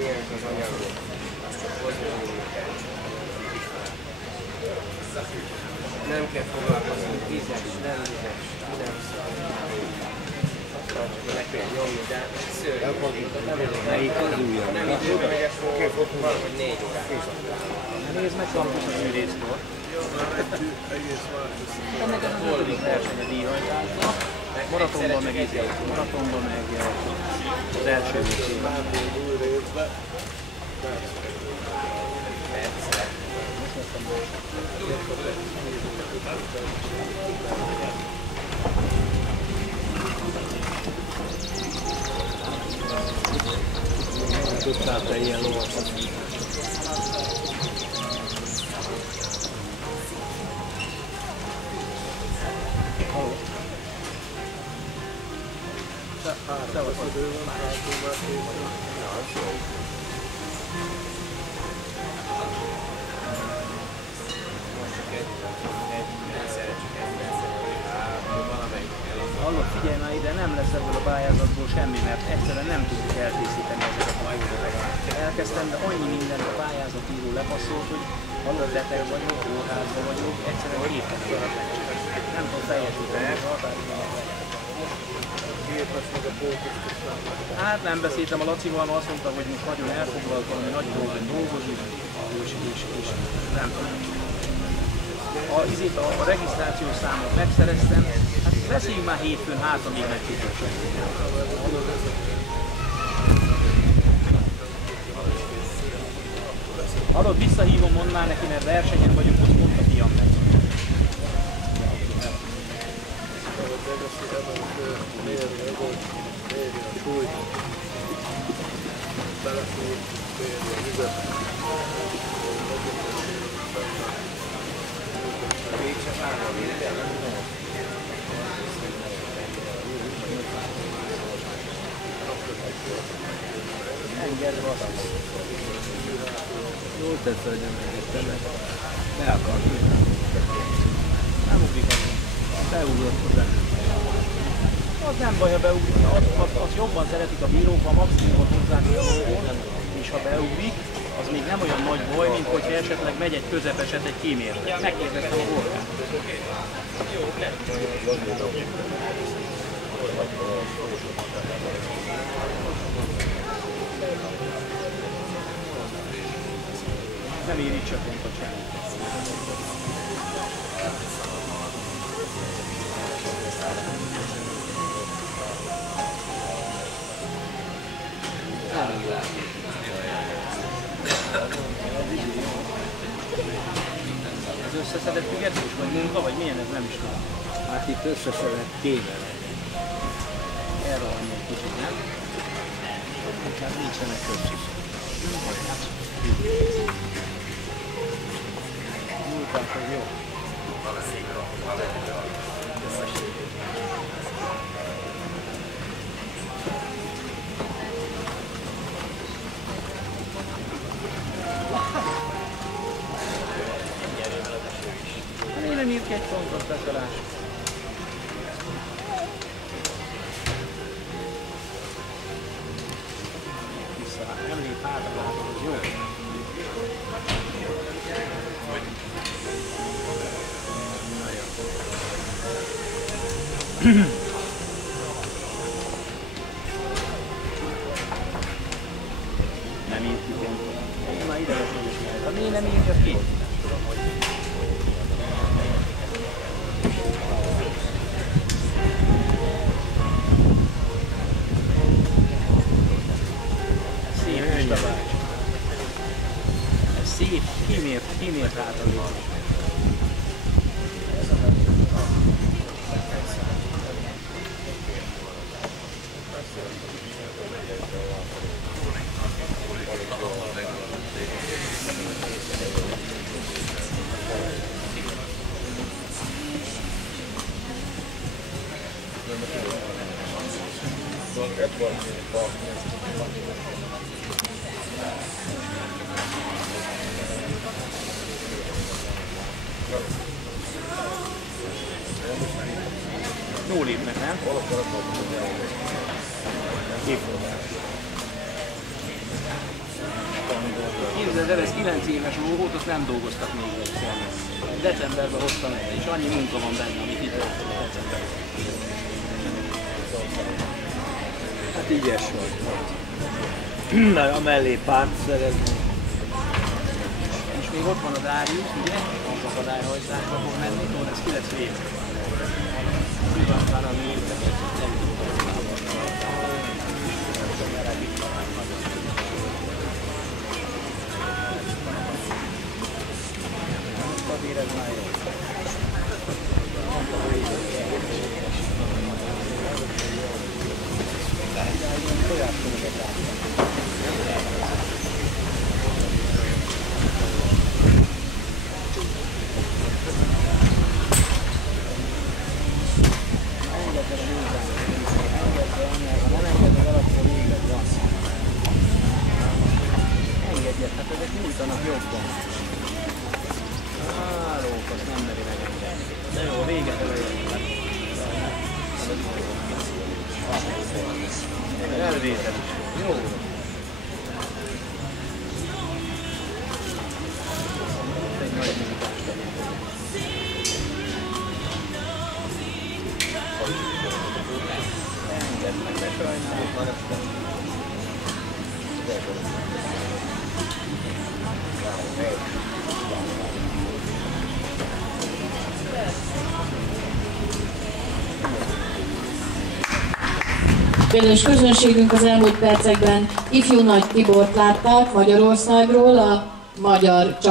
Milyenek az anyagok? Azt csak hozni kell. Nem kell foglalkozni, vízes, nem vízes, nem csak le kell nyomni, de szörnyű. Melyik az ujjam? Ha nem időben megyek, akkor valahogy 4 órát. Nézd meg Kampus az űrészkor. Ennek az az 5. versenye díjrajzásban. Maratonban meg az első részében. Tudtál te ilyen lovakat? Hallod, figyelj már ide, nem lesz ebből a pályázatból semmi, mert egyszerűen nem tudjuk elkészíteni ezeket a dolgokat. Elkezdtem, de annyi mindent a pályázatíró lepaszolt, hogy hallod, beteg vagyok, kórházban vagyok, egyszerűen képes arra nem tudom teljesíteni a határidőt. Hát nem beszéltem a Lacival, azt mondta, hogy most nagyon elfoglalt, valami nagy dolgon dolgozik, és nem tudom. A regisztrációs számot megszereztem, hát beszéljünk már hétfőn, hát amíg meg tudjuk. Hallod, visszahívom, mondd már neki, mert versenyen vagyunk, most pont a fiam meg. Engedd valamit. Jól tesz, hogy nem engedtem, be akart ülni. Nem ugrik azon. Beugrott hozzá. Az nem baj, ha beugrik, azt jobban szeretik a bírók, ha maximumot hozzák a dolgot, és ha beugrik, az még nem olyan nagy baj, mint hogyha esetleg megy egy közepeset, egy kímérlet. Megkérdeztem a horgát. Nem érítse pontot semmit. Ez összeszedett ügetős, vagy munka, vagy milyen, ez nem is tudom. Hát itt összeszedett tével. Erről annyi egy kicsit, nem? Hát nincsenek összeszedett. Múltás az jó. Én nem írt ki egy fontos beszélást. Nem lép hátra, az jó. Nem írt ki pontot. Én már ide lesz is lehet. Hát miért nem írja ki? Szép Pista bácsi. Ez szép, kimért hátralékos. Jól lépnek, nem? ez 9 éves lógót, azt nem dolgoztak még egyszer. Decemberben hoztam el, és annyi munka van benne, amit itt hoztam decemberben. Hát ügyes vagy. Na, amellé párt szerezni. És még ott van a Darius, ugye? Az akadályhajtásra fog menni, ez ki lesz vége. Nyilván már a vége. Azért ez már jó. Hát ezek nyújtanak jobban. Lók, azt nem meri megengedni. De jó, a véget elején. Elvétel is. Jó. Egy nagy nyújtást adjuk. Engedd meg, ne sajnáljuk maradtam. Kedves közönségünk, az elmúlt percekben ifjú Nagy Tibort látták Magyarországról, a magyar csapat.